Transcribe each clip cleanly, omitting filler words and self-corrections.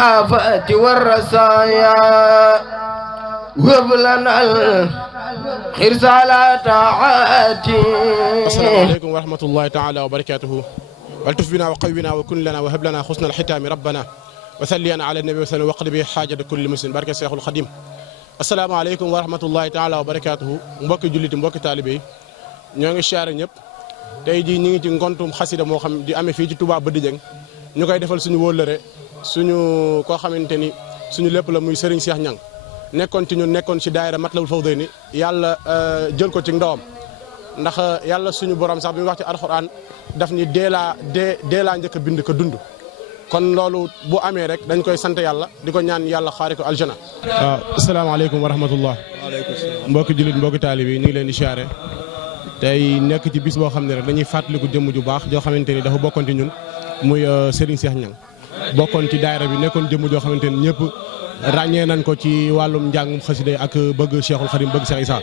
الآفات والرسايا وهب لنا الخرس على طاعاتي. السلام عليكم ورحمة الله تعالى وبركاته. والتف بنا وقونا وكن لنا وهب لنا حسن الختام ربنا وثلينا على النبي وسلم وقد به حاجة كل مسلم barke Seexul Xadim. asalaamaaleykum wa rahmatullahi taala wa barakaatuhu mbokki julliti mbokki taalibe yi ñoo ngi siyaare ñëpp tey jii ñu ngi ci ngontum xasida moo xam di amee fii ci Touba Bëdi Dieng ñu koy defal suñu wóllëre suñu koo xamante ni suñu lépp la muy Serigne Cheikh Niang nekkoon ci ñun nekkoon ci daayira Matlabul Fawzayni yàlla jël ko ci ndawam ndax yàlla suñu borom sax bi mu wax ci alxuraan daf ni dee laa njëkk a bind ko dund kon loolu bu amee rek dañ koy sant yàlla di ko ñaan yàlla xaari ko aljana. waaw asalaamaaleykum wa rahmatullah. waaleykum salaam mbokki jullit mbokki taalibe yi ñu ngi leen di siyaare tey nekk ci bis boo xam ne rek dañuy fàttaliku jëmm ju baax joo xamante ni dafa bokkoon ci ñun muy Serigne Cheikh Niang bokkoon ci daayira bi nekkoon jëmm joo xamante ni ñëpp ràññee nañ ko ci wàllum njàngum xasida ak bëgg Cheikhul Khadim bëgg Cheikh Issa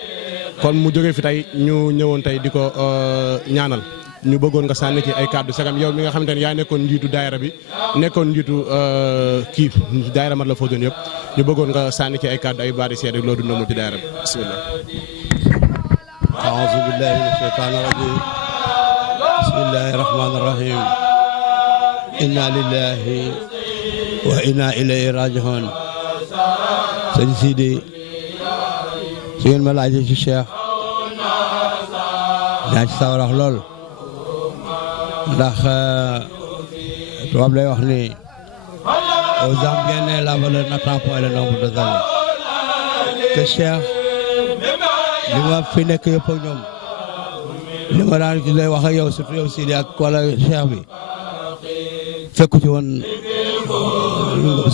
kon mu jógee fi tey ñu ñëwoon tey di ko ñaanal. ñu bëggoon nga sànni ci ay kàddu sagam yow mi nga xamante ne yaa nekkoon njiitu daayira bi nekkoon njiitu kii daayira Matlabul Fawzayni yëpp ñu bëggoon nga sànni ci ay kàddu ay baari seede loo dundamul ci daayira bi bismillah. a'uuzu billahi mina shaytaani rajiim bismillahi rahmaani rahiim inna lillahi wa inna ilayhi raaji'uun sëñ Sidi su ngeen ma laajee ci Cheikh naa ci sawar wax lool ndax tubaab lay wax ni aux hommes bien nés la valeur n'attend point le nombre de années te Cheikh li ma fi nekk yëpp ak ñoom li ma daan ci lay wax ak yow surtout yow Sidi ak wala Cheikh bi fekku ci woon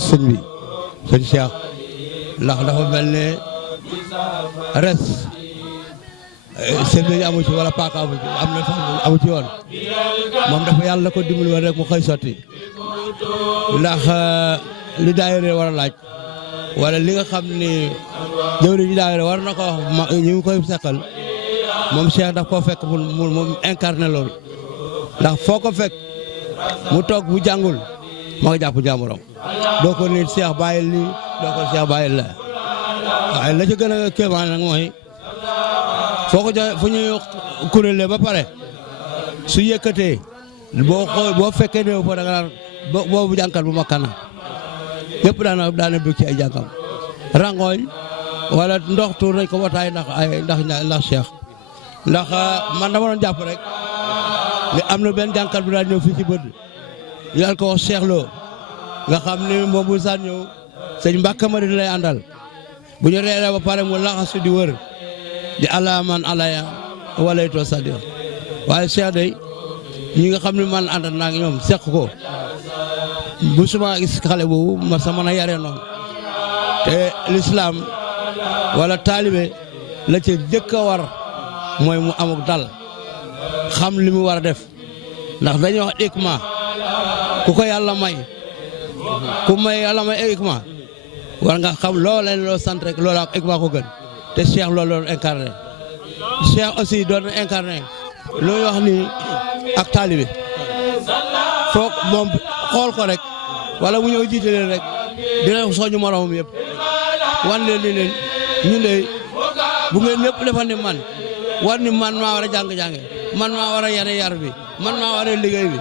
sëñ bi sëñ Cheikh ndax dafa mel ne res sëñ bi amu ci wala paaka amu ci am na amu ci woon moom dafa yàlla ko dimbali woon rek mu xëy sotti ndax li daayira war a laaj wala li nga xam ni jëwriñ ji daayira war na ko wax ñu ngi koy seqal moom Cheikh daf koo fekk mu incarné loolu ndax foo ko fekk mu toog bu jàngul moo ko jàpp jàmburam doo ko nit Cheikh bàyyil lii doo ko Cheikh bàyyil la waaye la ca gën a kéemaan nag mooy foo ko joxe fu ñuy kuréel ba pare su yëkkatee boo fekkee ne foo da nga naan boobu jànkat bu makana ñëpp daana bëgg ci ay jànkam rangooñ wala ndox tuur nañ ko wataay ndax Cheikh ndax man dama doon jàpp rek ni am na benn jànkat bu daan ñëw fii ci bët ñu daan ko wax Cheikh Lo nga xam ni moom bu saan ñëw sëñ Mbàkke ma di lay àndal bu ñu reeree ba pare mu laxasu di wër di ala man alaya walaytoo sadir waaye Cheikh day ñi nga xam ne man ànd naa ñoom seq ko bu suma gis xale boobu ma sa mën a yaree noonu te l'islam wala taalibe la ca jëkk a war mooy mu amuk dal xam li mu war a def ndax dañuy wax ikma ku ko yàlla may ku may yàlla may ikma war nga xam loo leen loo sant rek loolu ak ikma ko gën te Cheikh loolu doon incarné Cheikh aussi doon incarné loolu wax ni ak taalibe foog moom xool ko rek wala mu ñëw jiite leen rek dina soñu moromam yëpp wan leen ni leen ñun de bu ngeen ñëpp defal ni man war ni man maa war a jàng-jànge man maa war a yare yar bi man maa war a liggéey bi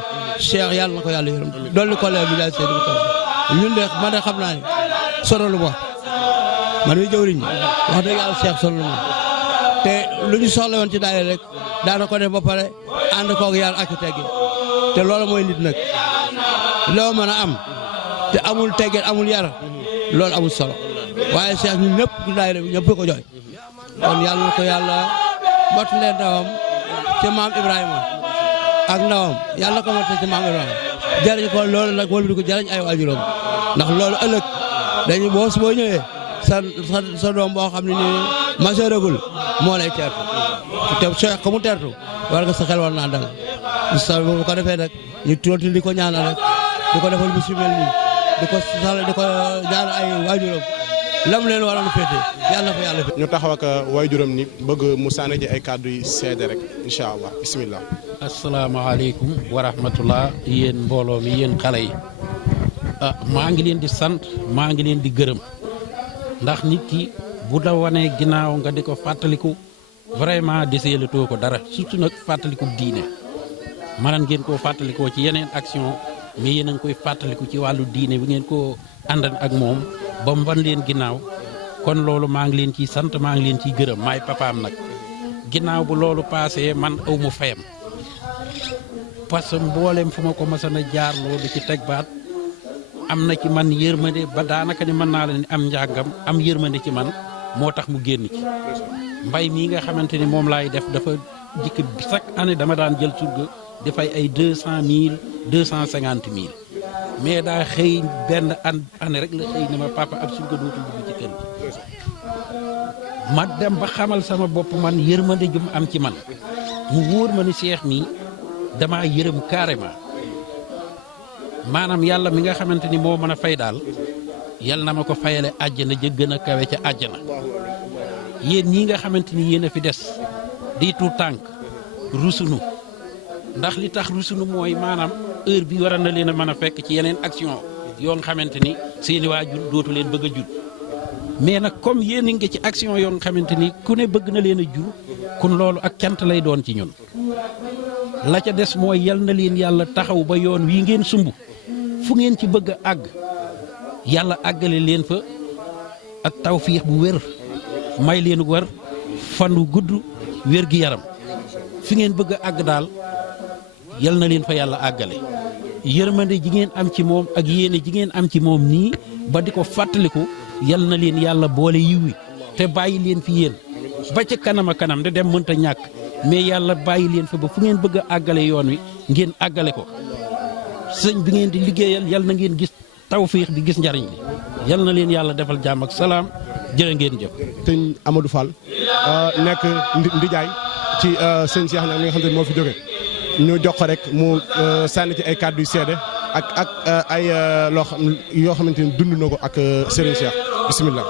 Cheikh yàlla na ko yàlla yërëm dolli ko leer bi daal seen ñun de man de xam naa ne sonalu ma man mi jëwriñ wax dëgg yàlla Cheikh sonal ma te lu ñu soxla woon ci daayira rek daana ko def ba pare ànd koog yar ak teggi te loolu mooy nit nag loo mën a am te amul teggin amul yar loolu amul solo waaye Cheikh ñun ñëpp ci daayira bi ñëpp ko jooy kon yàlla na ko yàlla mot leen ndawam ci maam Ibrahima ak ndawam yàlla na ko mot ci maam Ibrahima jariñ ko loolu nag wala du ko jariñ ay waajuram ndax loolu ëllëg dañu boo ñëwee sa doom boo xam ne nii majeuragul moo lay teertu te Cheikh ko mu teertu war nga sa xel war naa dal sa bu ko defee nag ñu tontu di ko ñaanal rek di ko defal bis yu mel nii di ko ñaanal ay waajuram lam leen waroon féete yàlla fa yàlla féete. ñu taxaw ak waajuram ni bëgg mu sànni ji ay kàddu yi seede rek incha allah bismillah. asalaamaaleykum wa rahmatullah yéen mbooloo mi yéen xale yi maa ngi leen di sant maa ngi leen di gërëm ndax nit ki bu la wanee ginnaaw nga di ko fàttaliku vraiment deseelatoo ko dara surtout nag fàttaliku diine maanaam ngeen koo fàttalikoo ci yeneen action mais yéen a ngi koy fàttaliku ci wàllu diine bi ngeen koo àndan ak moom ba mu wan leen ginnaaw kon loolu maa ngi leen ciy sant maa ngi leen ciy gërëm maay papaam nag ginnaaw bu loolu paasee man aw mu fayam parce que mboolem fu ma ko mësan a jaar loolu ci teg baat am na ci man yërmande ba daanaka ni mën naa la ni am njàngam am yërmande ci man moo tax mu génn ci mbay mii nga xamante ni moom laay def dafa jikk chaque année dama daan jël surga dafay ay 200 000 250 000 mais daa xëy benn année rek la xëy ne ma papa ab surga dootul dugg ci kër gi ma dem ba xamal sama bopp man yërmande jum am ci man mu wóor ma ni Cheikh mi damaa yërëm carrément maanaam yàlla mi nga xamante ni moo mën a fay daal yal na ma ko fayale àjjana ja gën a kawe ca àjjana yéen ñii nga xamante ni yéen a fi des di tuut tànk rusunu ndax li tax rusunu mooy maanaam heure bi war na leen a mën a fekk ci yeneen action yoo nga xamante ni seeni waajur dootu leen bëgg a jur mais nag comme yéen a ngi ci action yoo nga xamante ni ku ne bëgg na leen a jur kon loolu ak cant lay doon ci ñun la ca des mooy yal na leen yàlla taxaw ba yoon wi ngeen sumb fu ngeen ci bëgg a àgg yàlla àggale leen fa ak tawfiix bu wér may leen war fan wu gudd wér gi yaram fi ngeen bëgg a àgg daal yal na leen fa yàlla àggale yërmande ji ngeen am ci moom ak yéene ji ngeen am ci moom nii ba di ko fàttaliku yal na leen yàlla boole yiwi te bàyyi leen fi yéen ba ca kanam a kanam de dem mënta ñàkk mais yàlla bàyyi leen fa ba fu ngeen bëgg a àggale yoon wi ngeen àggale ko sëñ bi ngeen di liggéeyal yal na ngeen gis tawfiix bi gis njariñ li yal na leen yàlla defal jàmm ak salaam jërë ngeen jëf. sëñ Amadou Fall nekk ndijaay ci sëñ Cheikh nag mi nga xam ne moo fi jóge ñu jox ko rek mu sànni ci ay kàddu yu seede ak ay loo xam yoo xamante ni dund na ko ak Serigne Cheikh bisimilah.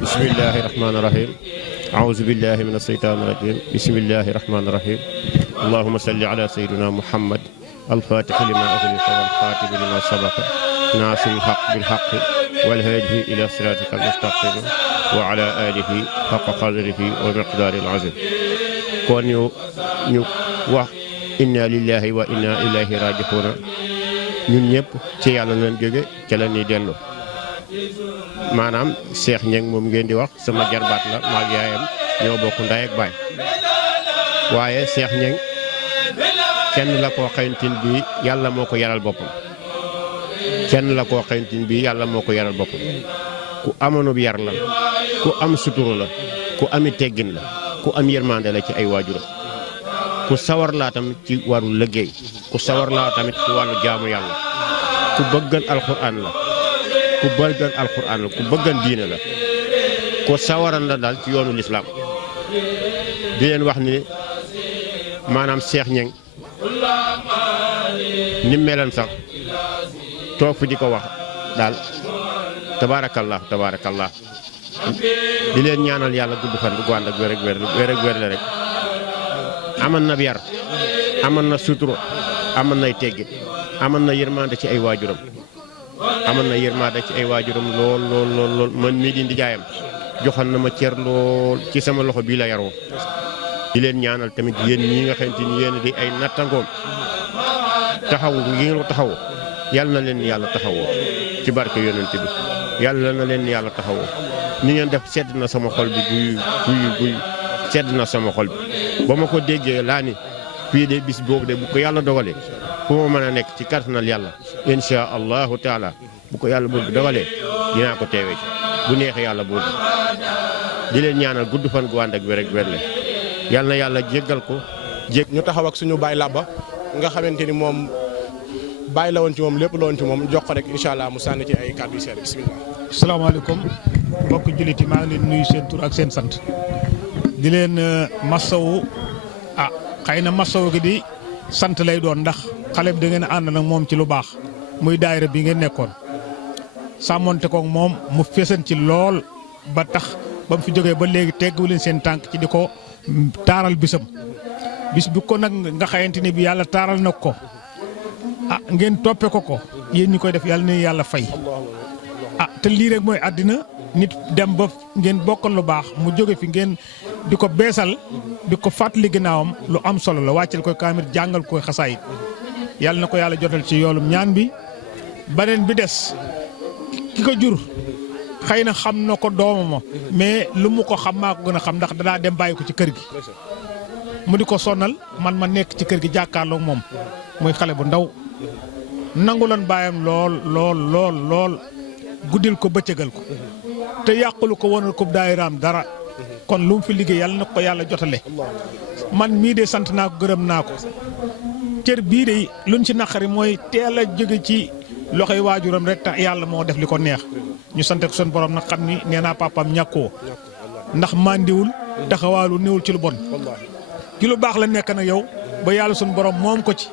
bismillahi rahmaani rahim. aouzu billahi min asheytaani rajim. bismillahi rahmaani rahim. allahumma salli ala sayyidina Muhammad الفاتح لما أغلق والخاتم لما سبق ناصر الحق بالحق والهادي إلى صراطك المستقيم وعلى آله حق قدره ومقداره العظيم kon ñu wax inna lillahi wa inna ilayhi raji'un ñun ñëpp ci yàlla lañ jóge ca la ñuy dellu maanaam Cheikh Niang moom ngeen di wax sama jarbaat la maag yaayam ñoo bokk ndey ak baay waaye Cheikh Niang kenn la koo xayntin bi yàlla moo ko yaral boppam kenn la koo xayntin bi yàlla moo ko yaral boppam ku amoonub yar la ku am suturu la ku ami teggin la ku am yërmande la ci ay waajuram ku sawar laa tamit ci waru liggéey ku sawar laa tamit ci wàllu jaamu yàlla ku bëggan alxuraan la ku bëggan alxuraan la ku bëggan diine la ku sawaran la daal ci yoonu lislaam di leen wax ni maanaam Cheikh Niang ni melan sax toog fi di ko wax daal tabaarakallah di leen ñaanal yàlla gudd fan gu ànd ak wér ak wér la rek aman na yar aman na suturo aman nay teggin aman na yërmande ci ay waajuram lool man mii di ndijaayam joxoon na ma cër lool ci sama loxo bii la yaroo di leen ñaanal tamit yéen ñii nga xamante ni yéen di ay nattangoom taxawu ngi ngeen ko taxawoo yàlla na leen yàlla taxawoo ci barke yonent bi yàlla na leen yàlla taxawoo ni ngeen def sedd na sama xol bi guy sedd na sama xol bi ba ma ko déggee laa ni fii de bis boobu de bu ko yàlla dogalee fu ma mën a nekk ci kàttanal yàlla insha allahu taala bu ko yàlla boobu dogalee dinaa ko teewee ci bu neexee yàlla boobu di leen ñaanal gudd fan gu ànd ak wér la yàlla na yàlla jéggal ko ñu taxaw ak suñu baay Labba nga xamante ni moom bàyyi la woon ci moom lépp la woon ci moom jox ko rek incha allah mu sànni ci ay kàddu yu seede bisimilah. salaamaaleykum mbokk jullit yi maa ngi leen nuyu seen tur ak seen sant di leen masawu xëy na masawu gi di sant lay doon ndax xale bi da ngeen ànd nag moom ci lu baax muy daayira bi ngeen nekkoon sàmmonte koog moom mu feesan ci lool ba tax ba mu fi jógee ba léegi teggu leen seen tànk ci di ko taaral bisam bis bi ko nag nga xayante ni bi yàlla taaral na ko ngeen toppe ko yéen ñi koy def yàlla na yàlla fay te lii rek mooy àddina nit dem ba ngeen bokkal lu baax mu jóge fi ngeen di ko beesal di ko fàttali ginnaawam lu am solo la wàccel koy kaamil jàngal koy xasaayit yàlla na ko yàlla jotal ci yoolum ñaan bi beneen bi des ki ko jur xëy na xam na ko doomama mais lu mu ko xam maa ko gën a xam ndax danaa dem bàyyi ko ci kër gi mu di ko sonal man ma nekk ci kër gi jàkkaarloog moom muy xale bu ndaw nangu lan bàyyam lool guddil ko bëccëgal ko te yàqulu ko wonal ko daayiraam dara kon lu mu fi liggéey yàlla na ko yàlla jotale man mii de sant naa ko gërëm naa ko cër bii de luñ ci naqari mooy teel a jóge ci loxoy waajuram rek tax yàlla moo def li ko neex ñu sante ko seen borom nag xam ni nee naa papaam ñàkkoo ndax mandiwul taxawaalu néewul ci lu bon ci lu baax la nekk nag yow ba yàlla suñu borom moom ko ci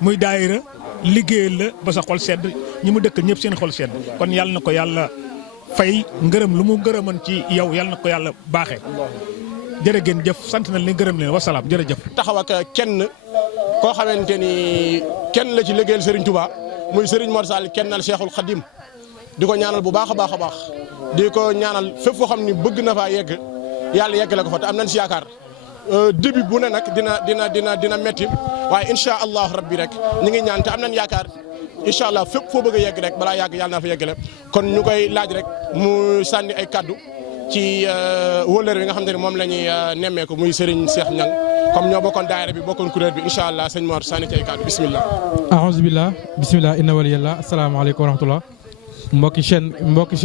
muy daayira liggéeyal la ba sa xol sedd ñi mu dëkk ñëpp seen xol sedd kon yàlla na ko yàlla fay ngërëm lu mu ngërëman ci yow yàlla na ko yàlla baaxee jërë ngeen jëf sant na leen gërëm leen wasalaam jërëjëf. taxaw ak kenn koo xamante ni kenn la ci liggéeyal Serigne Touba muy Serigne Mor Sall kennal Cheikhul Khadim di ko ñaanal bu baax a baax di ko ñaanal fépp foo xam ni bëgg na faa yegg yàlla yeggale ko fa te am nañ si yaakaar début bu ne nag dina metti waaye incha allah rabbi rek ñu ngi ñaan te am nañ yaakaar incha allah fépp foo bëgg a yegg rek balaa yàgg yàlla naa fa yeggale kon ñu koy laaj rek mu sànni ay kaddu ci wóllëre bi nga xam te ne moom la ñuy nemmeeku muy Serigne Cheikh Niang comme ñoo bokkoon daayira bi bokkoon kuréel bi incha allah sëñ Mor sànni ci ay kaddu bismillah. ahousubillah bismillah inna waliyallah asalaamaaleykum wa rahmatullah mbokki chaîne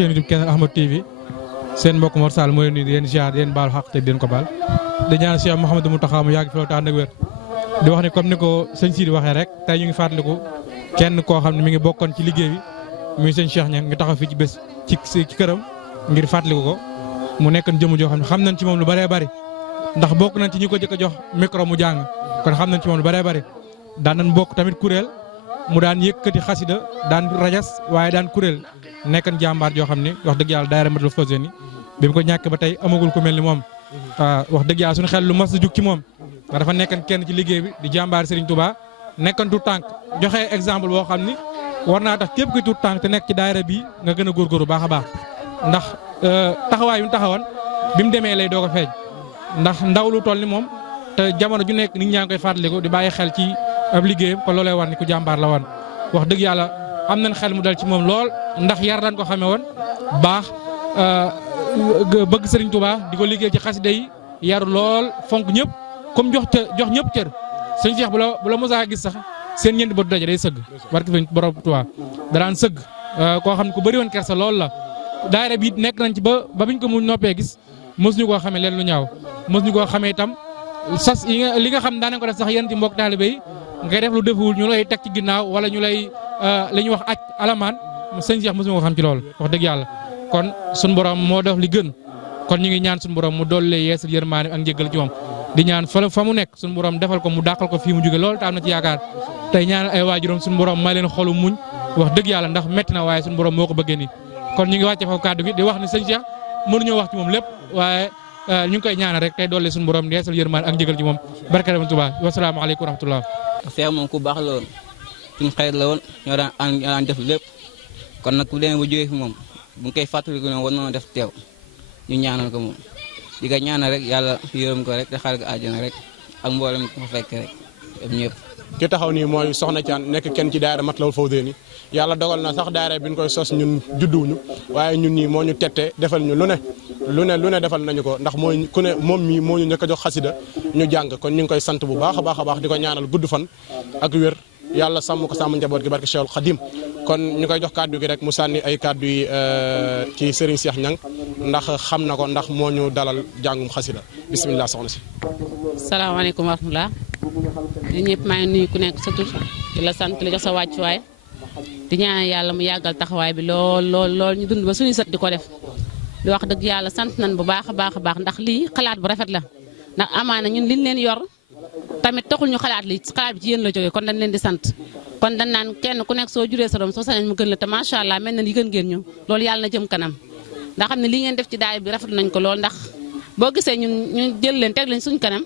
YouTube Keneen Ahmadou TV seen mbokk Mor Sall moo leen nuyu di leen ziar di leen baal xaq te di leen ko baal di ñaan Cheikh Mouhamadou Mountakha mu yàgg fi loolu te ànd ak wér di wax ne comme ni ko sëñ Sidi waxee rek tey ñu ngi fàttaliku kenn koo xam ne mi ngi bokkoon ci liggéey bi muy sëñ Cheikh Niang ngi taxaw fii ci bés ci këram ngir fàttaliku ko mu nekkoon jëmu joo xam ne xam nañ ci moom lu bëree bëri ndax bokk nañ ci ñi ko jëkk a jox micro mu jàng kon xam nañ ci moom lu bëree bëri daan nañ bokk tamit kuréel mu daan yëkkati xasida daan rajas waaye daan kuréel nekkan jàmbaar joo xam ne wax dëgg yàlla daayira Matlaboul Fawzeyni bi mu ko ñàkk ba tey amagul ku mel ni moom wax dëgg yàlla suñu xel lu mas a jug ci moom ndax dafa nekkan kenn ci liggéey bi di jàmbaar Serigne Touba nekkan tout tànk joxe exemple boo xam ni war naa tax képp kuy tout tànk te nekk ci daayira bi nga gën a góorgóorlu baax a baax ndax taxawaay yu mu taxawoon bi mu demee lay doog a feeñ ndax ndaw lu toll ni moom te jamono ju nekk nit ñaa ngi koy fàttaliku di bàyyi xel ci ab liggéeyam kon loolee war ni ku jàmbaar la woon wax dëgg yàlla am nañ xel mu dal ci moom lool ndax yar daan ko xamee woon baax bëgg Serigne Touba di ko liggéey ci xasida yi yaru lool fonk ñëpp comme jox ñëpp cër sëñ Cheikh bu la mosaa gis sax seen ñeenti ba du daje day sëgg barke fi borom Touba daan sëgg koo xam ne ku bëri woon kersa lool la daayira bi nekk nañ ci ba biñ ko mu noppee gis mosuñu koo xamee leen lu ñaaw mosuñu koo xamee itam sas li nga xam daanañ ko def sax yéen ci mbokk taalibe yi ngay def lu defuwul ñu lay teg ci ginnaaw wala ñu lay li ñuy wax aj alamaan sëñ Cheikh mosuñu ko xam ci loolu wax dëgg yàlla kon suñu borom moo def li gën kon ñu ngi ñaan suñu borom mu dolli yeesal yërmaane ak njëggal ci moom di ñaan fa mu nekk suñu borom defal ko mu dàqal ko fii mu jóge loolu te am na ci yaakaar tey ñaan ay waajuram suñu borom may leen xolu muñ wax dëgg yàlla ndax metti na waaye suñu borom moo ko bëggee nii kon ñu ngi wàcce fa kàddu gi di wax ne sëñ Cheikh mënuñoo wax ci moom lépp waaye ñu ngi koy ñaanal rek tey dolli suñu borom yeesal yërmaane ak njëgal ci moom barke Sëriñ Tuubaa wasalaamaaleykum wa rahmatullah Cheikh moom ku baax la woon suñu xarit la woon ñoo daan def lépp kon nag bu demee bu jógee fi moom bu ñu koy fàttaliku ne war na def teew ñu ñaanal ko moom di ko ñaanal rek yàlla yërëm ko rek te xaar ko àjjana rek ak mboolem ko fekk rek ñëpp. ki taxaw nii mooy Soxna Thian nekk kenn ci daayira Matlaboul Fawzeyni yàlla dogal na sax daayira bi ñu koy sos ñun judduwuñu waaye ñun ñii moo ñu tette defal ñu lu ne defal nañu ko ndax mooy ku ne moom mii moo ñu njëkk a jox xasida ñu jàng kon ñu ngi koy sant bu baax a baax di ko ñaanal gudd fan ak wér yàlla sàmm ko sàmm njaboot gi barke Cheikhul Khadim kon ñu koy jox kàddu gi rek mu sànni ay kàddu yi ci Serigne Cheikh Niang ndax xam na ko ndax moo ñu dalal jàngum xasida bisimilah soxna si. salaamaaleykum wa rahmatulah ñun ñëpp maa ngi nuyu ku nekk sa tur di la sant di la jox sa wàccuwaay di ñaan yàlla mu yàggal taxawaay bi lool ñu dund ba suñu sët di ko def di wax dëgg yàlla sant nañ bu baax a baax ndax lii xalaat bu rafet la ndax amaana ñun liñ leen yor. tamit taxul ñu xalaat li xalaat bi ci yéen la jógee kon dañ leen di sant kon dañ naan kenn ku nekk soo juree sa doom soo sañoon mu gën la te macha allah mel na li gën ngeen ñu loolu yàlla na jëm kanam ndax xam ne lii ngeen def ci daay bi rafet nañ ko lool ndax boo gisee ñu jël leen teg leen suñ kanam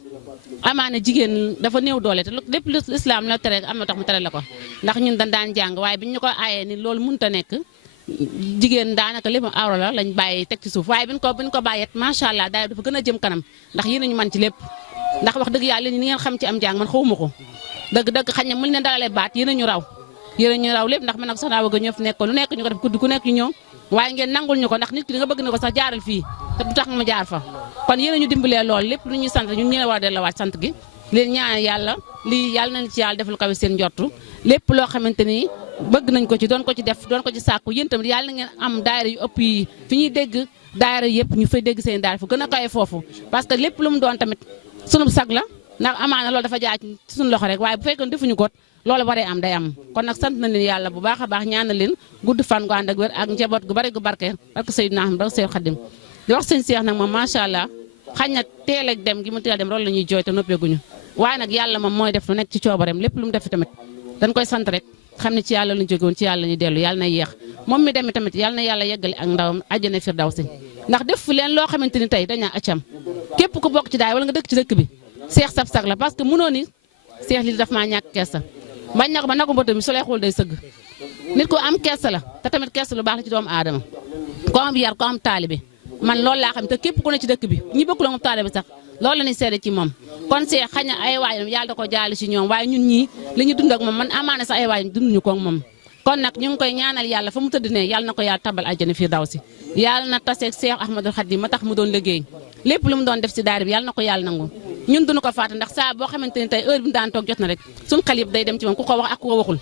amaana jigéen dafa néew doole te lépp lu islam la tere am na tax mu tere la ko ndax ñun dañ daan jàng waaye biñ ñu ko aayee ni loolu mënut a nekk jigéen daanaka lépp awra la lañ bàyyi teg ci suuf waaye biñ ko bàyyeet macha allah daay dafa gën a jëm kanam ndax yéen ñu man ci lépp ndax wax dëgg yàlla ni ngeen xam ci am jàng man xawuma ko dëgg xañ na muñ leen dalalee baat yéen ñu raw lépp ndax man nag soxna Waga ñoo fi nekkoon lu nekk ñu ko def ku nekk ñu ñëw waaye ngeen nangul ñu ko ndax nit ki nga bëgg na ko sax jaaral fii te du tax mu jaar fa kon yéen ñu dimbalee lool lépp lu ñuy sant ñun ñee war a delluwaat sant gi leen ñaan yàlla lii yàlla nañ ci yàlla defal kawe seen njortu lépp loo xamante ni bëgg nañ ko ci doon ko ci def doon ko ci sàkku yéen tamit yàlla na ngeen am daayira yu ëpp yi fi ñuy dégg daayira yëpp ñu fay dégg seen daayira fu gën a kawe foofu parce que lépp lu mu doon tamit sunu sag la ndax amaana loolu dafa jaar ci suñu loxo rek waaye bu fekkoon defuñu ko loolu waree am day am kon nag sant nañ leen yàlla bu baax a baax ñaanal leen gudd fan gu ànd ak wér ak njaboot gu bari gu barke barke Seydina Ahmad barke Seydou Khadim di wax sëñ Cheikh nag moom macha allah xañ na teel ak dem gi mu teel a dem loolu la ñuy jooy te noppeeguñu waaye nag yàlla moom mooy def lu nekk ci coobareem lépp lu mu def tamit dañ koy sant rek xam ne ci yàlla lañu jóge woon ci yàlla lañuy dellu yàlla na yéex moom mi demee tamit yàlla na yàlla yeggale ak ndawam àjjana firdawsi ndax def fi leen loo xamante ni tey dañaa accam képp ku bokk ci daay wala nga dëkk ci dëkk bi seex sab sag la parce que mënoo ni seex li daf maa ñàkk kersa bañ na ko ba nagu mbota mi su lay xool day sëgg nit ko am kersa la te tamit kersa lu baax la ci doomu aadama ko am yar ko am taalibe man loolu laa xam te képp ku ne ci dëkk bi ñi bëgg la moom taalibe sax loolu la ñuy seede ci moom kon seex xañ na ay waayam yàlla da ko jaale ci ñoom waaye ñun ñii li ñu dund ak moom man amaana sax ay waayam dunduñu ko ak moom kon nag ñu ngi koy ñaanal yàlla fa mu tëdd ne yàlla na ko yàlla tabal àjjana firdawsi yàlla na taseeg Seex Ahmadul Xadim ma tax mu doon liggéey lépp lu mu doon def ci daara bi yàlla na ko yàlla nangu ñun duñu ko faata ndax saa boo xamante ni tey heure bi mu daan toog jot na rek suñu xel yëpp day dem ci moom ku ko wax ak ku ko waxul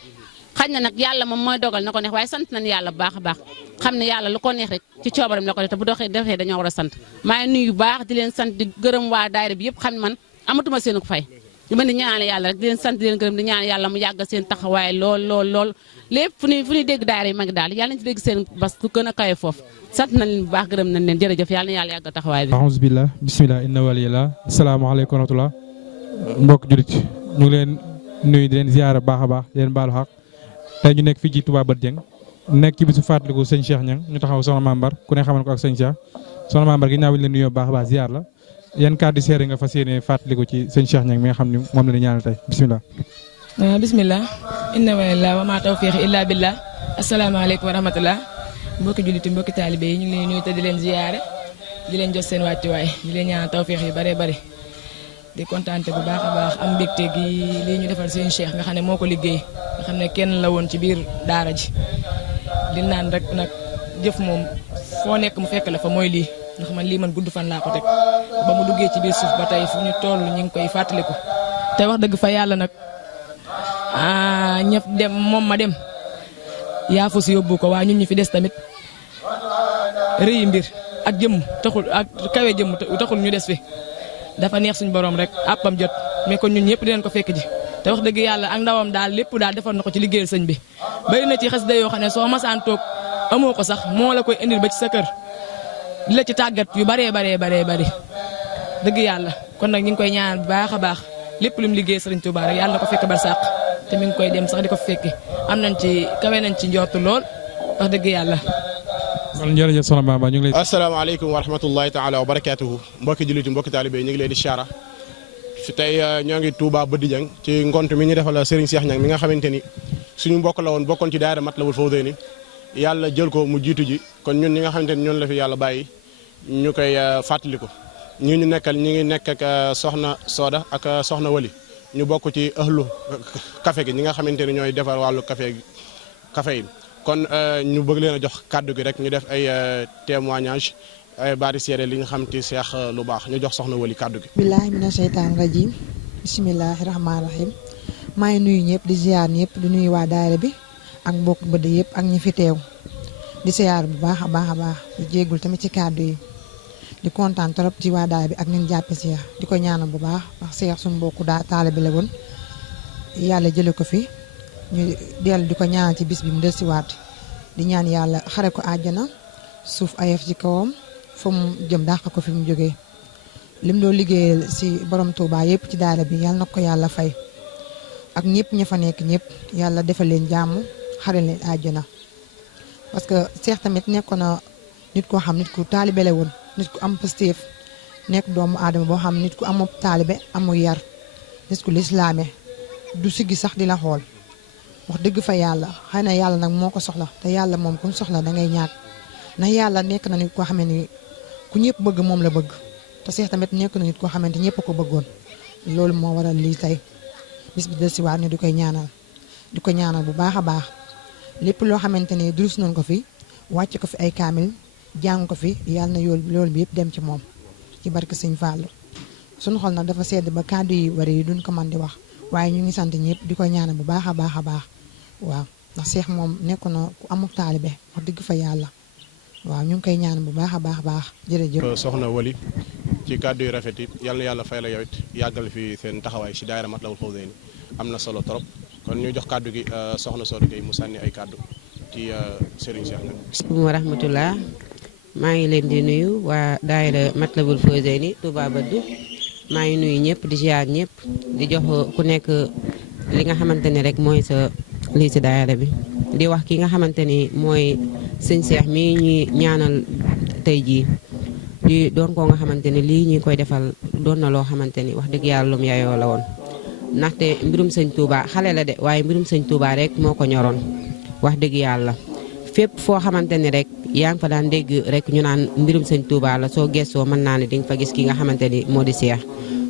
xañ na nag yàlla moom mooy dogal na ko neex waaye sant nañ yàlla bu baax a baax xam ne yàlla lu ko neex rek ci coobaram la ko def te bu defee dañoo war a sant maa ngi nuyu baax di leen sant di gërëm waa daara bi yëpp xam ne man amatuma seen ko fay di mën di ñaanal yàlla rek di leen sant di leen gërëm di ñaan yàlla mu yàggal seen taxawaay lool lépp fu ñuy dégg daara yi mag daal yàlla nañ ci dégg seen bas ku gën a kawe foofu sant nañ leen bu baax gërëm nañ leen jërëjëf yàlla na yàlla yàggal taxawaay bi aouzu billah bismillah inna waliyallah asalaamaaleykum wa rahmatullah mbokk julit ñu ngi leen nuyu di leen ziyaara baax a baax di leen baalu xaq tey ñu nekk fii ci Touba Bët Dieng nekk ci bisu fàttaliku sëñ Cheikh Niang ñu taxaw soxna Mambar ku ne xaman ko ak sëñ Cheikh soxna Mambar ginnaaw bi ñu leen nuyoo baax a baax ziyaar la yan kàddu seere nga fas yéene fàttaliku ci sëñ Cheikh Niang mi nga xam ne moom la ñu ñaanal tey bismillah bismillah inna walillah wa ma tawfiq illa billah asalaamaaleykum wa rahmatullah mbokki julliti mbokki taalibe yi ñu ngi leen nuyu te di leen ziyaare di leen jox seen wàccuwaay di leen ñaanal tawfiq yi bare bare di kontaante bu baax a baax am mbégte gi lii ñu defal seen Cheikh nga xam ne moo ko liggéey nga xam ne kenn la woon ci biir daara ji di naan rek nag jëf moom foo nekk mu fekk la fa mooy lii ndax man lii man gudd fan laa ko teg ba mu duggee ci biir suuf ba tey fu ñu toll ñu ngi koy fàttaliku te wax dëgg fa yàlla nag ñëpp dem moom ma dem yaa fa si yóbbu ko waa ñun ñu fi des tamit rëyi mbir ak jëmm taxul ak kawe jëmm taxul ñu des fi dafa neex suñu borom rek àppam jot mais kon ñun ñëpp dinañ ko fekk ji te wax dëgg yàlla ak ndawam daal lépp daal defal na ko ci liggéeyal sëñ bi bari na ci xasida yoo xam ne soo masaan toog amoo ko sax moo la koy indil ba ci sa kër di la ci tàggat yu baree bari dëgg yàlla kon nag ñu ngi koy ñaan bu baax a baax lépp lu mu liggéey sëriñ Touba rek yàlla na ko fekk barsàq te mi ngi koy dem sax di ko fekke am nañ ci kawe nañ ci njortu lool wax dëgg yàlla. kon jërëjëf soxna Bamba ñu ngi lay. asalaamaaleykum wa rahmatullahi taala wa barakaatuhu mbokki jullit mbokki taalibe ñu ngi leen di siyaara fi tey ñoo ngi Touba Bët Dieng ci ngont mi ñu defal Serigne Cheikh Niang mi nga xamante ni suñu mbokk la woon bokkoon ci daayira Matlabul Fawzayni yàlla jël ko mu jiitu ji kon ñun ñi nga xamante ni ñoon la fi yàlla bàyyi ñu koy fàttali ko ñu nekkal ñi ngi nekk ak soxna Soda ak soxna Wali ñu bokk ci ëhlu café gi ñi nga xamante ni ñooy defar wàllu café yi kon ñu bëgg leen a jox kàddu gi rek ñu def ay témoignage ay baati seede li nga xam ci Seex lu baax ñu jox soxna Wali kàddu gi billahi mina sheytaan rajim bismillahi rahmaani rahim maa ngi nuyu ñëpp di ziar ñëpp di nuyu waa daayira bi ak mbokk bëdd yëpp ak ñi fi teew di ziar bu baax a baax di jéegul tamit ci kàddu yi di kontaan trop ci waa daayira bi ak ñun jàppe Seex di ko ñaanal bu baax ndax Seex suñu mbokku taalibe la woon yàlla jële ko fi ñu dellu di ko ñaanal ci bis bi mu dellusiwaat di ñaan yàlla xare ko àjjana suuf ayef ci kawam fa mu jëm dàq ko fi mu jógee lim doo liggéeyal si borom Touba yëpp ci daara bi yàlla na ko yàlla fay ak ñëpp ña fa nekk ñëpp yàlla defal leen jàmm xare leen àjjana parce que Seex tamit nekkoon na nit koo xam nit ku taalibe la woon nit ku am pastéef nekk doomu aadama boo xam nit ku amoo taalibe amu yar gis ku lislaame du siggi sax di la xool wax dëgg fa yàlla xëy na yàlla nag moo ko soxla te yàlla moom ku mu soxla da ngay ñàkk ndax yàlla nekk na nit koo xam ne ku ñëpp bëgg moom la bëgg te Cheikh tamit nekk na nit koo xamante ñëpp ko bëggoon loolu moo waral lii tey bis bi dellusiwaat ñu di ko ñaanal bu baax a baax lépp loo xamante ne durus nañ ko fi wàcc ko fi ay kaamil jàng ko fi yàlla na loolu bi yëpp dem ci moom ci barke Sëñ Fallu suñu xol nag dafa sedd ba kàddu yi bari yi duñ ko mën di wax waaye ñu ngi sant ñëpp di ko ñaanal bu baax a baax a baax waaw ndax Cheikh moom nekk na ku amuk taalibe wax dëgg fa yàlla waaw ñu ngi koy ñaanal bu baax a baax jërëjëf. soxna Wali ci kàddu yu rafet yi yal na yàlla fay la yow it yàggal fi seen taxawaay ci daayira Matlabul Fawzayni am na solo trop kon ñu jox kàddu gi soxna Soda Gueye mu sànni ay kàddu ci Serigne Cheikh nag. wa rahmatullah maa ngi leen di nuyu waa daayira Matlabul Fawzayni Touba Badou maa ngi nuyu ñëpp di ziar ñëpp di jox ku nekk li nga xamante ni rek mooy sa lii si daayira bi di wax ki nga xamante ni mooy sëñ Cheikh mii ñuy ñaanal tey jii di doon koo nga xamante ni lii ñi koy defal doon na loo xamante ni wax dëgg yàlla lum yayoo la woon ndaxte mbirum sëñ Touba xale la de waaye mbirum sëñ Touba rek moo ko ñoroon wax dëgg yàlla fépp foo xamante ni rek yaa ngi fa daan dégg rek ñu naan mbirum sëñ Touba la soo gëstoo mën naa ne di nga fa gis ki nga xamante ni moo di Cheikh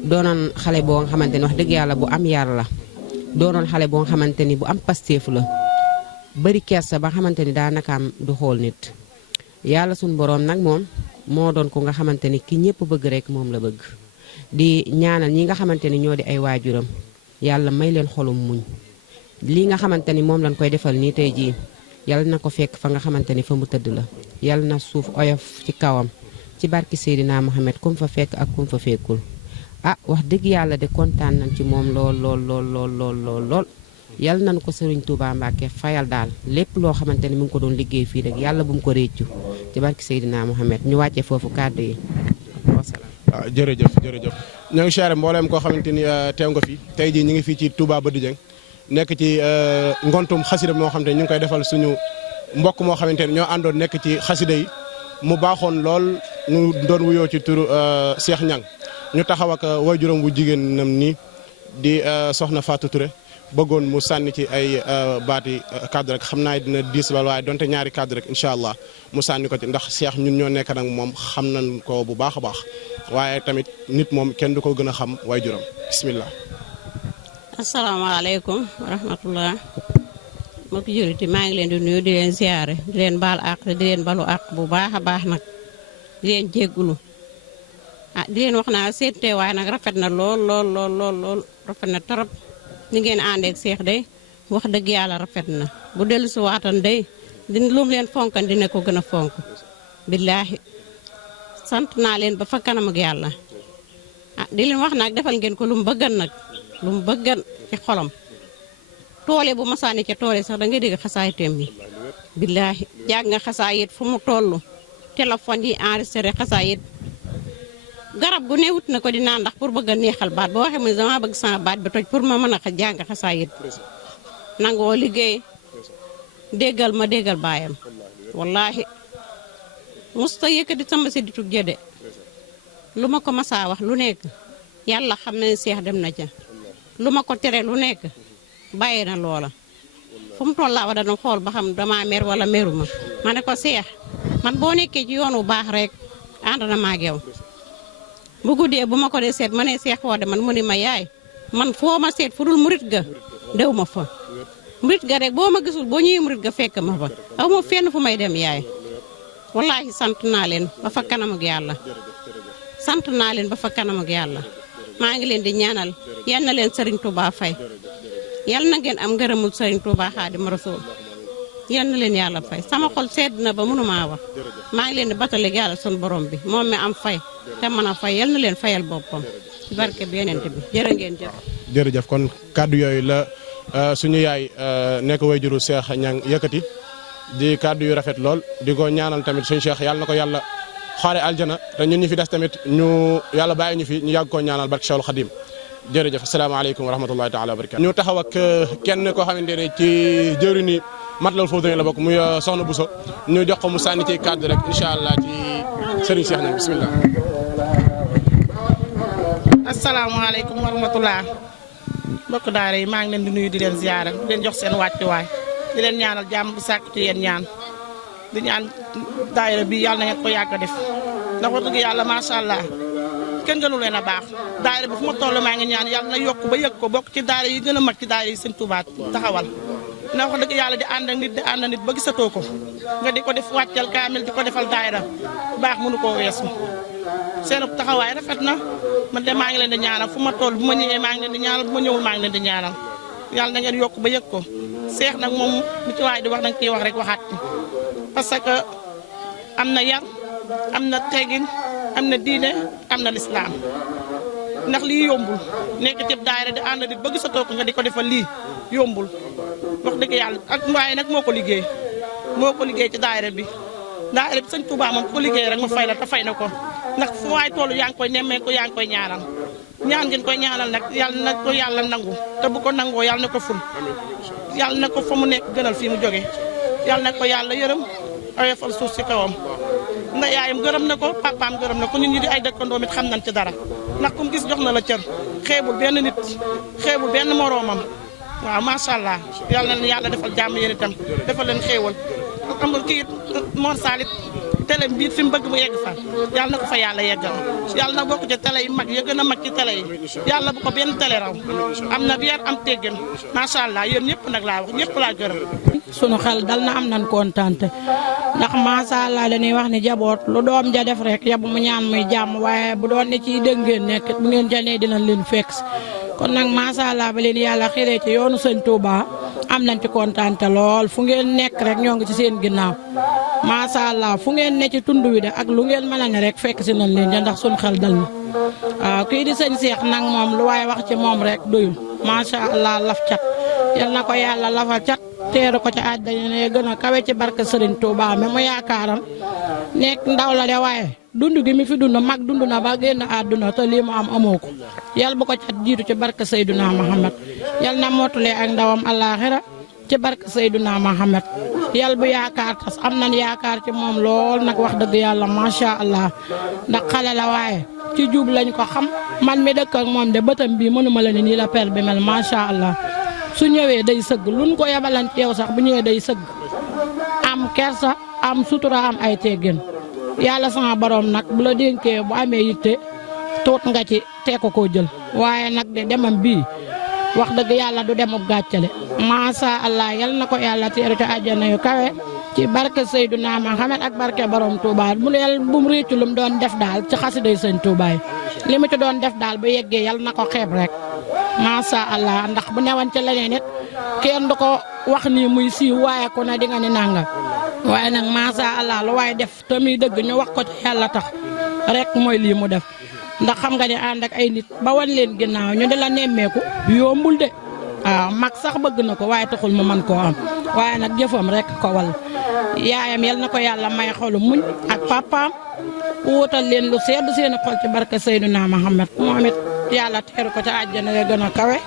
doonoon xale boo nga xamante ni wax dëgg yàlla bu am yar la doonoon xale boo nga xamante ni bu am pasteef la bari kersa ba xamante ni daanakaam du xool nit yàlla suñu boroom nag moom moo doon ko nga xamante ni ki ñëpp bëgg rek moom la bëgg di ñaanal ñi nga xamante ni ñoo di ay waajuram yàlla may leen xolum muñ lii nga xamante ni moom lañ koy defal nii tey jii yàlla na ko fekk fa nga xamante ni fa mu tëdd la yàlla na suuf oyof ci kawam ci barki Seydina Mohamed kum fa fekk ak kum fa fekkul ah wax dëgg yàlla de kontaan nañ ci moom lool yàlla nañ ko Serigne Touba Mbacke fayal daal lépp loo xamante ni mu ngi ko doon liggéey fii rek yàlla bu mu ko réccu ci barki Seydina Mohamed ñu wàccee foofu kàddu yi wasalaam. waaw jërëjëf ñoo ngi siyaare mbooleem koo xamante ni teew nga fi tey jii ñu ngi fii ci Touba Badou Dieng nekk ci ngontum xasida moo xamante ni ñu ngi koy defal suñu mbokk moo xamante ni ñoo àndoon nekk ci xasida yi mu baaxoon lool ñu doon wuyoo ci turu Cheikh Niang ñu taxaw ak waajuram bu jigéenam ni di soxna Fatou Touré bëggoon mu sànni ci ay baati cadre rek xam naa dina diis ba waaye donte ñaari cadre rek incha allah mu sànni ko ci ndax Cheikh ñun ñoo nekk nag moom xam nañ ko bu baax a baax waaye tamit nit moom kenn du ko gën a xam waajuram bismillah. asalaamaaleykum wa rahmatullah mbokki jullit maa ngi leen di nuyu di leen ziare di leen baal àq di leen balu àq bu baax a baax nag di leen jéggulu di leen wax naa seen teewaay nag rafet na lool rafet na torop ni ngeen àndeek Cheikh day wax dëgg yàlla rafet na bu dellu si waatan day lu mu leen fonkan dina ko gën a fonk billaahi sant naa leen ba fa kanam ak yàlla di leen wax nag defal ngeen ko lu mu bëggan nag lu mu bëggan ci xolam toole bu masaani ca toole sax da ngay dégg xasaay teem yi billaahi jàng nga xasaayit fu mu toll téléphone yi enregistré xasaayit garab gu ne wut na ko di naan ndax pour bëgg a neexal baat boo waxee mu ne dama bëgg sama baat bi toj pour ma mën a jàng xasaayit nangoo liggéey déggal ma déggal baayam wallaahi musta yëkkati sama sédditu jëde lu ma ko masaa wax lu nekk yàlla xam ne Cheikh dem na ca lu ma ko tere lu nekk bàyyi na loola fu mu tollaa wa dana xool ba xam dama mer wala meruma ma ne ko Cheikh man boo nekkee ci yoon wu baax rek ànd na ma ak yow bu guddee bu ma ko dee seet ma ne Cheikh foo de man mu ni ma yaay man foo ma seet fu dul murit ga dew ma fa murit ga rek boo ma gisul boo ñëwee murit ga fekk ma fa aw ma fenn fu may dem yaay wallaahi sant naa leen ba fa kanam ak yàlla sant naa leen ba fa kanam ak yàlla maa ngi leen di ñaanal yal na leen Serigne Touba fay yal na ngeen am ngërëmul Serigne Touba Xaadimu Rasuul yal na leen yàlla fay sama xol sedd na ba mënumaa wax maa ngi leen di batale yàlla sun borom bi moom mi am fay te mën a fay yal na leen fayal boppam ci barke bi yeneen bi jërë ngeen jëf. jërëjëf kon kàddu yooyu la suñu yaay nekk wayjuru Cheikh Niang yëkkati di kàddu yu rafet lool di ko ñaanal tamit suñu Cheikh yàlla na ko yàlla xaare aljana te ñun ñu fi des tamit ñu yàlla bàyyi ñu fi ñu yàgg koo ñaanal barke Cheikhul Khadim jërëjëf asalaamaaleykum wa rahmatullahi taala wa barakatu ñu taxaw ak kenn koo xamante ne ci jëwriñu Matlabul Fawzayni la bokk muy soxna Bousso ñu jox ko mu sànni ci kàddu rek incha allah ci Serigne Cheikh Niang bismillah. asalaamaaleykum wa rahmatullah mbokk daara yi maa ngi leen di nuyu di leen ziyaara di leen jox seen wàccuwaay di leen ñaanal jàmm bu sàkk ci yéen ñaan di ñaan daayira bi yàlla na ngeen ko yàgg a def ndax wax dëgg yàlla macha allah kenn gënu leen a baax daayira bi fu ma toll maa ngi ñaan yàlla na yokk ba yëg ko bokk ci daayira yi gën a mag ci daayira yi Sëñ Tuubaa taxawal ndax wax dëgg yàlla di ànd ak nit di ànd nit ba gisatoo ko nga di ko def wàccal kaamil di ko defal daayira baax mënu koo weesu seen taxawaay rafet na man de maa ngi leen di ñaanal fu ma toll bu ma ñëwee maa ngi leen di ñaanal bu ma ñëwul maa ngi leen di ñaanal yàlla na ngeen yokk ba yëg ko seex nag moom lu ci waay di wax nag ciy wax rek waxaat parce que am na yar am na teggin am na diine am na lislaam ndax lii yombul nekk ci daayira di ànd nit ba gisatoo ko nga di ko defal lii yombul wax dëgg yàlla ak waaye nag moo ko liggéey ci daayira bi Sëñ Tuubaa moom ko liggéey rek mu fay la te fay na ko ndax fu waay toll yaa ngi koy nemmee ko yaa ngi koy ñaanal ñaan ngeen koy ñaanal nag yàlla na ko yàlla nangu te bu ko nangoo yàlla na ko ful yàlla na ko fa mu nekk gënal fii mu jóge yàlla na ko yàlla yërëm oyofal suuf si kawam ndax yaayam gërëm na ko papaam gërëm na ko ñun ñi di ay dëkkandoom it xam nañ ci dara ndax kum gis jox na la cër xeebul benn nit xeebul benn moroomam waaw macha allah yàlla na yàlla defal jàmm yéen itam defal leen xéewal amul kii Mor Salit télé bi fi mu bëgg mu yegg fa yàlla na ko fa yàlla yeggal yàlla na bokk ci télé yi mag ya gën a mag ci télé yi yàlla bu ko benn télé raw am na biir am teggin macha allah yéen ñëpp nag laa wax ñëpp laa gërëm. sunu xel dal na am nañ kontaante ndax macha allah dañuy wax ni jaboot lu doom ja def rek yabu mu ñaan muy jàmm waaye bu doon ne ci dégg ngeen nekk bu ngeen ca nee dinañ leen fekk kon nag macha allah ba leen yàlla xiree ci yoonu Sëñ Tuubaa am nañ ci kontaante lool fu ngeen nekk rek ñoo ngi ci seen ginnaaw macha allah fu ngeen ne ci tund wi de ak lu ngeen mën a ne rek fekk si nañ leen ja ndax suñu xel dal na waaw kii di sëñ Seex nag moom lu waaye wax ci moom rek doyul macha allah laf cat yal na ko yàlla lafal cat teeru ko ci àjjana ne gën a kawe ci barke Serigne Touba mais mu yaakaaram nekk ndaw la de waaye dund gi mi fi dund mag dund na ba génn àdduna te lii mu am amoo ko yal bu ko cat jiitu ci barke Seydina Muhammad yal na motulee ak ndawam àllaaxira ci barke Seydina Muhammad yal bu yaakaar tas am nañ yaakaar ci moom lool nag wax dëgg yàlla macha allah ndax xale la waaye ci jub lañ ko xam man mi dëkk ak moom de bëtam bii mënuma la ni nii la per bi mel macha allah su ñëwee day sëgg luñ ko yabalan teew sax bu ñëwee day sëgg am kersa am sutura am ay teggin yàlla sama borom nag bu la dénkee bu amee yitte tuut nga ci tee ko koo jël waaye nag de demam bii wax dëgg yàlla du demub gàccale macha allah yal na ko yàlla teeru ci àjjana yu kawe ci barke Seydina Muhammad ak barke borom Touba bu mu réccu lu mu doon def daal ci xasiday Sëñ Touba yi li mu ci doon def daal bu yeggee yal na ko xeeb rek macha allah ndax bu newoon ci leneen it kenn du ko wax nii muy siiw waaye ku ne di nga ni nangam waaye nag macha allah lu waaye def te muy dëgg ñu wax ko ci yàlla tax rek mooy lii mu def ndax xam nga ne ànd ak ay nit ba wan leen ginnaaw ñu di la nemmeeku yombul de waaw mag sax bëgg na ko waaye taxul mu mën koo am waaye nag jëfam rek ko wal yaayam yal na ko yàlla may xolu muñ ak papaam wuutal leen lu sedd seen xol ci barke Seydina Muhammad moom it yàlla teeru ko ca àjjana ya gën a kawe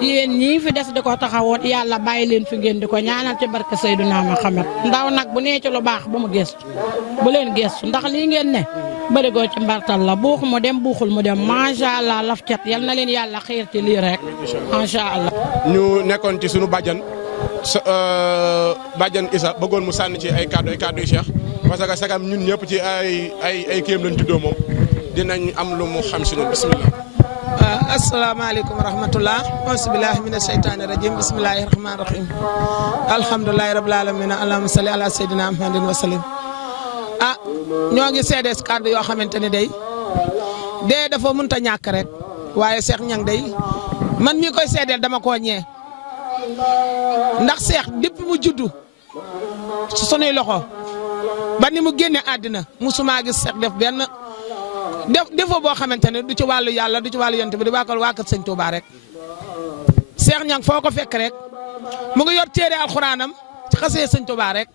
yéen ñii fi des di ko taxawoot yàlla bàyyi leen fi ngeen di ko ñaanal ci barke Seydina Muhammad ndaw nag bu nee ci lu baax bu mu gestu bu leen gestu ndax lii ngeen ne bërigoo ci mbartal la buux mu dem buuxul mu dem macha allah laf cat yal na leen yàlla xiir ci lii rek macha allah. ñu nekkoon ci sunu bàjjan bàjjan Isa bëggoon mu sànni ci ay kàddu yu Cheikh parce que sagam ñun ñëpp ci ay kéem lañ juddoo moom dinañ am lu mu xam si ñun bisimilah. asalaamaaleykum wa rahmatulah auzubillahi mina sheytaani rajim bisimilahi rahmaani rahim alhamdulilahi rabil alamina allahumma salli ala sayyidina muhammadin wa sallim ñoo ngi seedees kàddu yoo xamante ne day dee dafa mënta ñàkk rek waaye Cheikh Niang day man mii koy seedeel dama koo ñee ndax Cheikh depuis mu juddu ci sunuy loxo ba ni mu génne àddina musuma gis Cheikh def benn defoo boo xamante ne du ci wàllu yàlla du ci wàllu yonent bi di waa kër Sëñ Touba rek Cheikh Niang foo ko fekk rek mu ngi yor téere alxuraanam ci xasee Sëñ Touba rek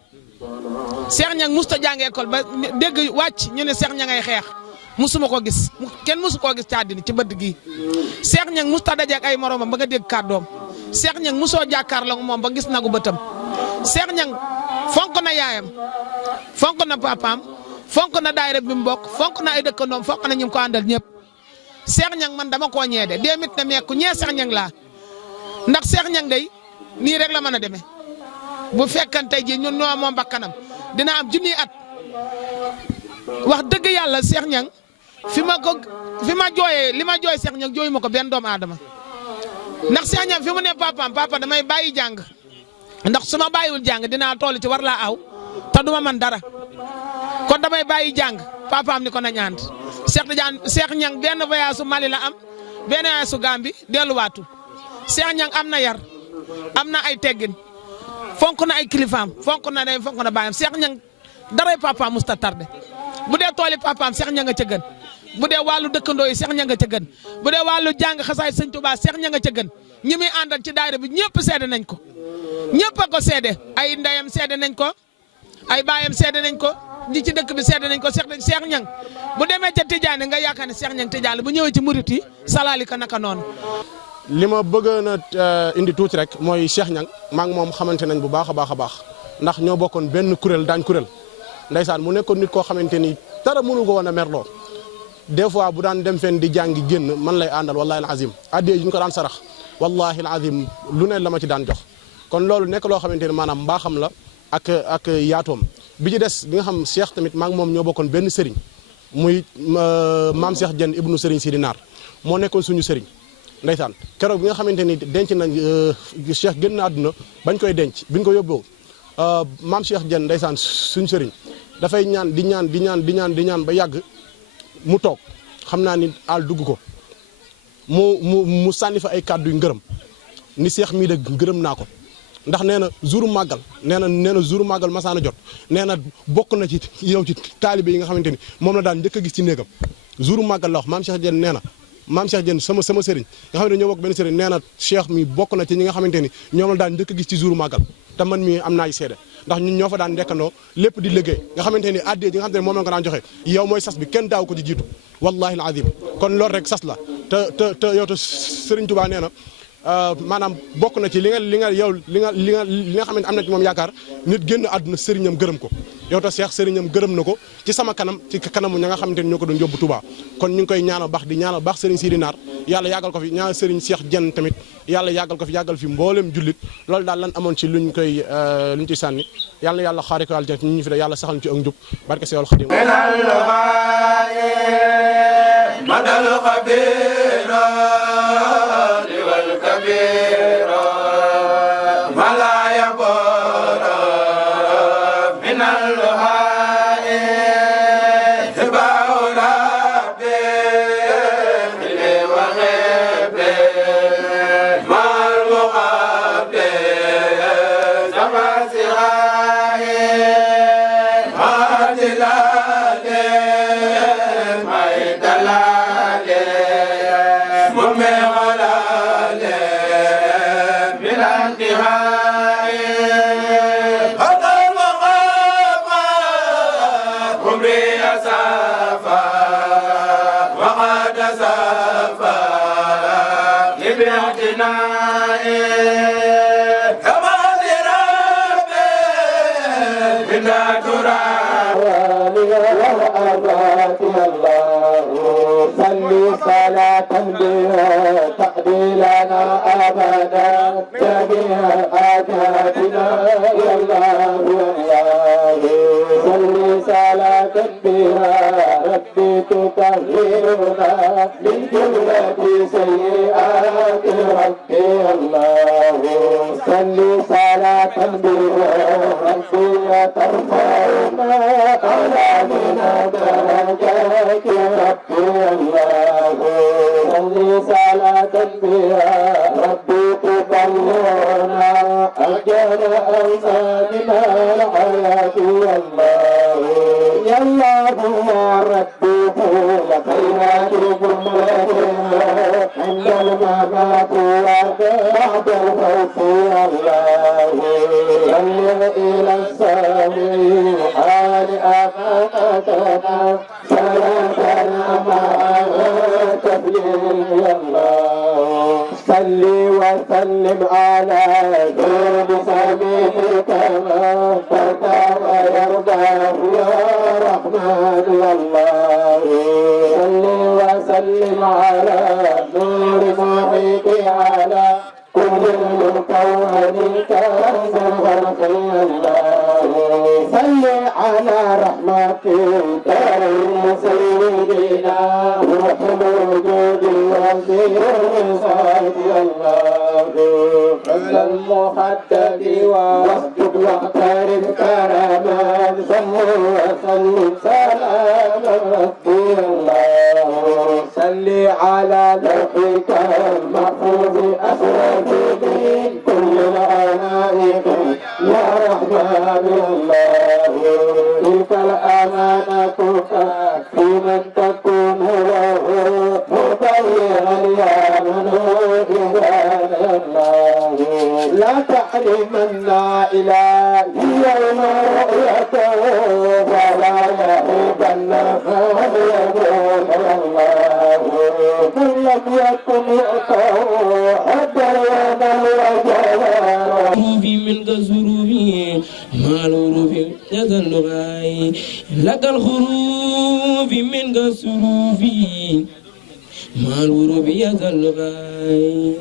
Cheikh Niang musta jàng école ba dégg wàcc ñu ne Cheikh Niang ay xeex musuma ko gis kenn musu koo gis ci àddina ci bëdd gi Cheikh Niang musta dajeek ay moromam ba nga dégg kàddoom Cheikh Niang musoo jàkkaarloo moom ba gis nagu bëtam Cheikh Niang fonk na yaayam fonk na papaam fonk na daayira bi mu bokk fonk na ay dëkkandoom fonk na ñu ko àndal ñëpp Cheikh Niang man dama koo ñee de déemit na meeku ñee Cheikh Niang laa ndax Cheikh Niang day nii rek la mën a demee bu fekkan tey jii ñun ñoo moom bakkanam dina am junniy at wax dëgg yàlla Cheikh Niang fi ma jooyee li ma jooy Cheikh Niang jooyu ma ko benn doomu aadama ndax Cheikh Niang fi mu ne papaam papa damay bàyyi jàng ndax su ma bàyyiwul jàng dinaa toll ci war laa aw te duma man dara kon damay bàyyi jàng papaam ni ko na ñaant Cheikh Niang benn voyage su Mali la am benn voyage su Gambie delluwaatu Cheikh Niang am na yar am na ay teggin fonk na ay kilifaam fonk na day fonk na baayam Cheikh Niang daray papaam musta tardé bu dee tooli papaam Cheikh Niang nga ca gën bu dee wàllu dëkkandoo yi Cheikh Niang nga ca gën bu dee wàllu jàng xasaay sëñ Tuubaa Cheikh Niang nga ca gën ñi muy àndal ci daayira bi ñëpp seede nañ ko ñëpp a ko seede ay ndeyam seede nañ ko ay baayam seede nañ ko ñi ci dëkk bi seede nañ ko Cheikh Niang bu demee ca Tidiane nga yaakaar ne Cheikh Niang Tidiane bu ñëwee ci murit yi salaali ka naka noonu. li ma bëgg na indi tuuti rek mooy Cheikh Niang maa ngi moom xamante nañ bu baax a baax ndax ñoo bokkoon benn kuréel daañ kuréel ndeysaan mu nekkoon nit koo xamante ni dara mënu ko woon a merloo des fois bu daan dem fenn di jàngi génn man lay àndal wallahi alazim addee yi ñu ko daan sarax wallahi alazim lu ne la ma ci daan jox kon loolu nekk loo xamante ni maanaam mbaaxam la ak yaatoom bi ci des bi nga xam Cheikh tamit maa ngi moom ñoo bokkoon benn sëriñ muy maam Cheikh Diène ibnu sëriñ Sidi Naar moo nekkoon suñu sëriñ ndeysaan keroog bi nga xamante ni denc nañ Cheikh génn na àdduna bañ koy denc biñ ko yóbboo maam Cheikh Diène ndeysaan suñu sëriñ dafay ñaan di ñaan ba yàgg mu toog xam naa ni àll dugg ko mu sànni fa ay kàddu yu ngërëm ni Cheikh mii de ngërëm naa ko ndax nee na jouru màggal nee na jouru màggal masaana jot nee na bokk na ci yow ci taalibe yi nga xamante ni moom la daan njëkk a gis ci néegam jouru màggal la wax maam Cheikh Diène nee na maam Cheikh Diène sama sëriñ nga xam ne ñoo bokk benn sëriñ nee na Cheikh mi bokk na ci ñi nga xamante ni ñoom la daan njëkk a gis ci jouru màggal te man mii am naay seede ndax ñun ñoo fa daan nekkandoo lépp di liggéey nga xamante ni addee ji nga xamante ne moom la ko daan joxe yow mooy sas bi kenn daaw ko ci jiitu wallahi alazim kon loolu rek sas la te yow te Sëriñ Tuubaa nee na maanaam bokk na ci li nga xamante am na ci moom yaakaar nit génn àdduna sëriñam gërëm ko yow ta Cheikh sëriñam gërëm na ko ci sama kanam ci kanamu ña nga xamante ni ñoo ko doon yóbbu Touba kon ñu ngi koy ñaanal baax di ñaanal baax sëriñ Sidi Naar yàlla yàggal ko fi ñaanal sëriñ Cheikh Diène tamit yàlla yàggal ko fi yàggal fi mboolem jullit loolu daal lan amoon ci luñ ci sànni yàlla na yàlla xaari ko àljana ñu fi de yàlla saxal ci ak njub barke Seexul Xadim madal xabira wal kabira malaya bora min al hae baura be le waghebe mal muqabbe zamasihae adilale maidalale mume halale bilantihai hadal waqafa umri asafa waqad safa libi'tinai kama dirabe bina صلي صلاة بها تقضي لنا أبدا جميع حاجاتنا يا الله يا الله صلي صلاة بها ربي تطهرنا من جملة سيئات ربي الله صلي صلاة بها ربي ترفعنا على من درجات ربي الله صلي صلاة بها ربي تبلغنا أجل أوصالنا الحياة يا الله يا ربي لخيرات جملتنا عند الممات وبعد الموت يا الله بلغ إلى السامعين حال أمانتنا صلاتنا مع تبليغ يا الله صل وسلم على نور سبيلك ما ترضى ويرضى يا رحمن يا الله صل وسلم على نور محيط على كل الكون كنز الخلق الله صل على رحمة الدارين سيدنا روح الوجود وزير الرسالة الله على المحدد واصدق واقترب كرما صل وسلم سلاما ربي الله صل على لوحك المحفوظ أسرف من كل العنائق يا رحمن الله تلك الأمانة في من تكون له مبلغا يا من الله لا تحرمنا إلهي يوم رؤيته فلا يهيبنا الله من لم يكن يؤته حتى ينال وجهه من كسروفي ما الغروف يزل غاي لك الخروف من كسروفي ما الغروف يزل غاي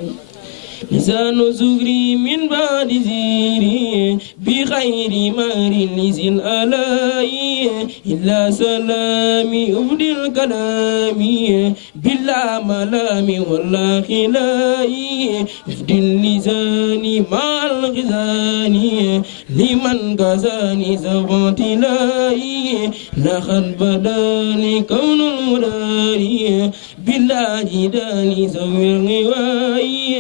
لسان زغري من بعد زيري بخير مار لزل ألاي إلا سلامي أبدي الكلام بلا ملام ولا خلاي أفدي اللسان مع الخزان لمن كزاني زغط لاي لخد بداني كون المداري بلا جداني زوير غواي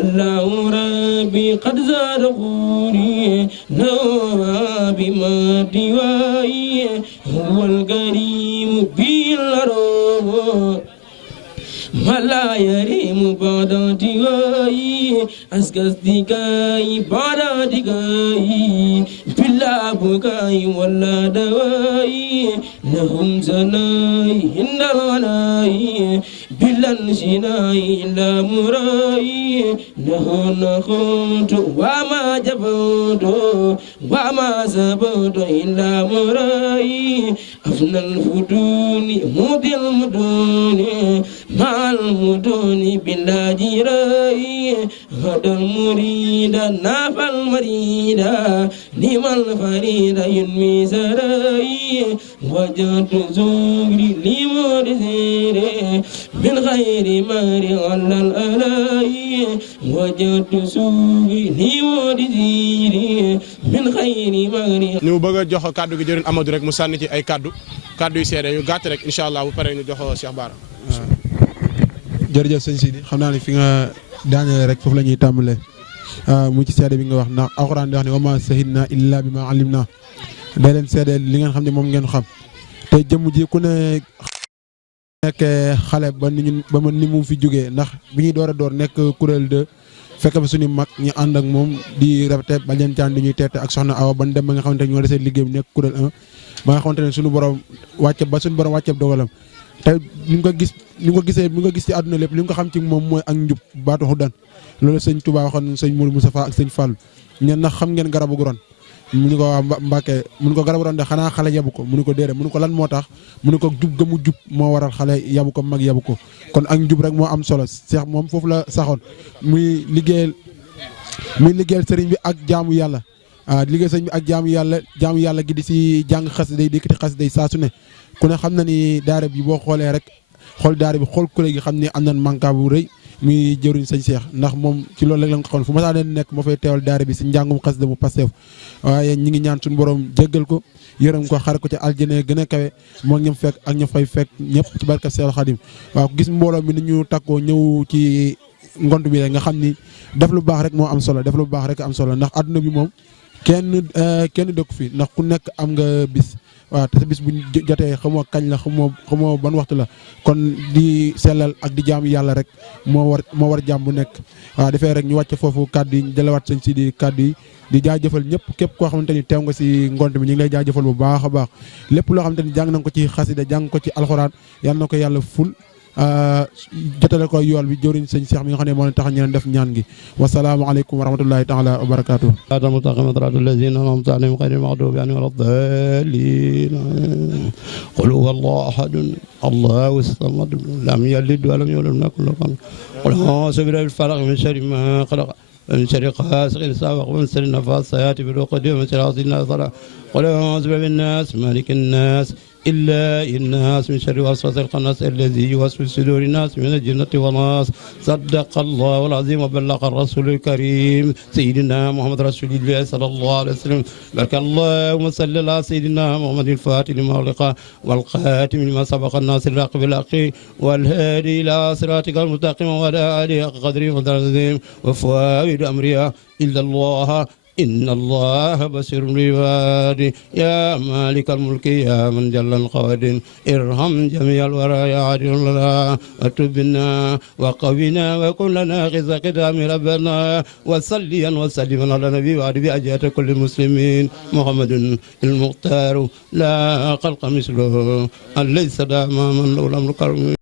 الله ربي قد زاد غوري نوى بما دواي هو الكريم بالروح ما لا يريم بعد دواي أسكس دقاي بعد دقاي بلا بكاي ولا دواي لهم زناي هند الغناي بلا انشناي لا مراي له نخوت وما جبوت وما زبوت إلا مراي أفنى الفتون مضي المدون مع المدون بلا جراي هذا المريد نافى المريد لما الفريد ينمي سراي وجدت زغري لمرزيري من غير ماري على الألاي وجدت زغري لمرزيري من غير ماري ñu bëgg a jox kaddu gi jëriñ Amadou rek mu sànni ci ay kaddu yu seede yu gàtt rek incha allah bu paree ñu jox Cheikh Bara. jërëjëf sëñ Sidi xam naa ne fi nga daaneel rek foofu la ñuy tàmbalee mu ci seede bi nga wax ndax alxuraan di wax ne wa maa shahidnaa illaa bimaa alimnaa day leen seede li ngeen xam ne moom ngeen xam te jëmm ji ku ne nekk xale ba ni mu fi jógee ndax bi ñuy door a door nekk kuréel 2 fekk fa suñu mag ñu ànd ak moom di rafete ba leen caan di ñuy teete ak soxna Awa ban dem ba nga xamante ne ñoo desee liggéey bi nekk kuréel 1 ba nga xamante ne suñu borom wàcce dogalam te ni nga ko gis ci àdduna lépp li nga ko xam ci moom mooy ak njub baatu xudan loolu sëñ Touba waxoon sëñ Mourou Moustapha ak sëñ Fall ñen ndax xam ngeen garabu ron mu ni ko waa Mbàkke mu ni ko garabu ron de xanaa xale yabu ko mu ni ko déedéet mu ni ko lan moo tax mu ni ko jub ga mu jub moo waral xale yabu ko mag yabu ko kon ak njub rek moo am solo Cheikh moom foofu la saxoon muy liggéeyal sëriñ bi ak jaamu yàlla liggéey sëriñ bi ak jaamu yàlla gi di si jàng xas day dikkati xas day saa su ne ku ne xam na ni daara bi boo xoolee rek xool daara bi xool kuréel gi xam ne am nañ manka bu rëy muy jëriñ sëñ Cheikh ndax moom ci loolu rek la nga xam fu ma saa leen nekk moo fay teewal daara bi si njàngum xas da mu Pastef waaye ñi ngi ñaan suñu borom jéggal ko yërëm ko xare ko ci aljana gën a kawe moo ñëm fekk ak ña fay fekk ñëpp ci barka Seexul Xadim waaw gis mbooloo mi ni ñu takkoo ñëw ci ngont bi rek nga xam ni def lu baax rek moo am solo def lu baax rek am solo ndax adduna bi moom kenn dëkku fi ndax ku nekk am nga bis waaw te sa bis bu jotee xamoo kañ la xamoo ban waxtu la kon di sellal ak di jaamu yàlla rek moo war jaam bu nekk waaw defee rek ñu wàcce foofu kàddu yi delawaat sëñ si di kàddu yi di jaajëfal ñëpp képp koo xamante ni teew nga si ngont bi ñu ngi lay jaajëfal bu baax a baax lépp loo xamante ni jàng nañ ko ci xasida jàng ko ci alxuraan yal na ko yàlla ful jotale ko yool bi jëriñ sëñ Cheikh mi nga xam ne moo leen tax ñu def ñaan gi wasalaamaaleykum wa rahmatullahi taala wa barakaatu الذين أنعمت عليهم غير المغضوب عليهم ولا الضالين قل هو الله أحد الله الصمد لم يلد ولم يولد ولم يكن له كفوا أحد قل أعوذ برب الفلق من شر ما خلق ومن شر غاسق إذا وقب ومن شر النفاثات في العقد ومن شر حاسد إذا حسد قل أعوذ برب الناس مالك الناس إلا الناس من شر وسوسة الخناس الذي يوسوس في صدور الناس من الجنة والناس صدق الله العظيم وبلغ الرسول الكريم سيدنا محمد رسول الله صلى الله عليه وسلم بارك اللهم صل على سيدنا محمد الفاتح لما أغلق والخاتم لما سبق الناس الحق بالحق والهادي إلى صراطك المستقيم وعلى آله حق قدره ومقداره وفوائد أمرها إلا الله إن الله بصير بالعباد يا مالك الملك يا من جل القوادين ارحم جميع الورى يا عادل الله وتبنا وقونا وكن لنا غزا قدام ربنا وصليا وسلما على النبي وعلى بأجات كل المسلمين محمد المختار لا خلق مثله أن ليس داما من له الأمر